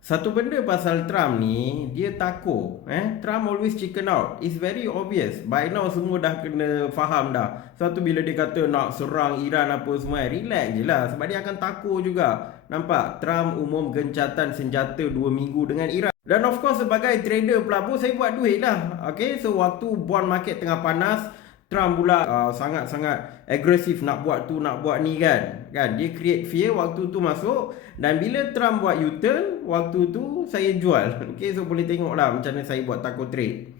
Satu benda pasal Trump ni, dia takut. Trump always chicken out. It's very obvious. By now semua dah kena faham dah. Satu bila dia kata nak serang Iran apa semua, relax je lah. Sebab dia akan takut juga. Nampak? Trump umum gencatan senjata 2 minggu dengan Iran. Dan of course sebagai trader pelabur, saya buat duit lah. Okay, so waktu bond market tengah panas, Trump pula sangat-sangat agresif nak buat tu, nak buat ni kan. Dia create fear waktu tu masuk. Dan bila Trump buat U-turn, waktu tu saya jual. Okay, so boleh tengok lah macam mana saya buat taco trade.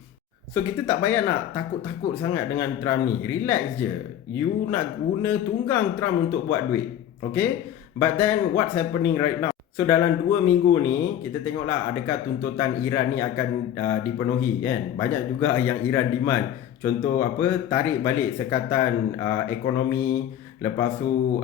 So kita tak payah nak takut-takut sangat dengan Trump ni. Relax je. You nak guna tunggang Trump untuk buat duit. Okay. But then what's happening right now? So dalam 2 minggu ni kita tengoklah adakah tuntutan Iran ni akan dipenuhi kan. Banyak juga yang Iran demand. Contoh tarik balik sekatan ekonomi, lepas tu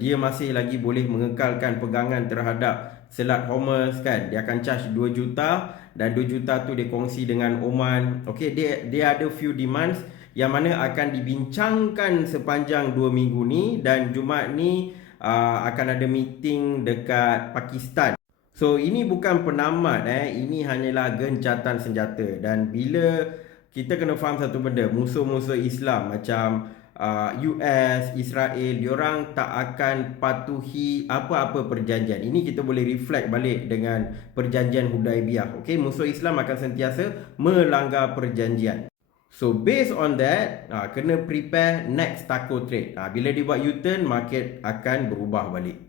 dia masih lagi boleh mengekalkan pegangan terhadap Selat Hormuz kan. Dia akan charge 2 juta dan 2 juta tu dia kongsi dengan Oman. Okey, dia ada few demands yang mana akan dibincangkan sepanjang 2 minggu ni, dan Jumaat ni akan ada meeting dekat Pakistan. So ini bukan penamat, ini hanyalah gencatan senjata. Dan bila kita kena faham satu benda, musuh-musuh Islam macam US, Israel, diorang tak akan patuhi apa-apa perjanjian. Ini kita boleh reflect balik dengan perjanjian Hudaibiyah. Okay, musuh Islam akan sentiasa melanggar perjanjian. So based on that, kena prepare next taco trade. Bila dia buat U-turn, market akan berubah balik.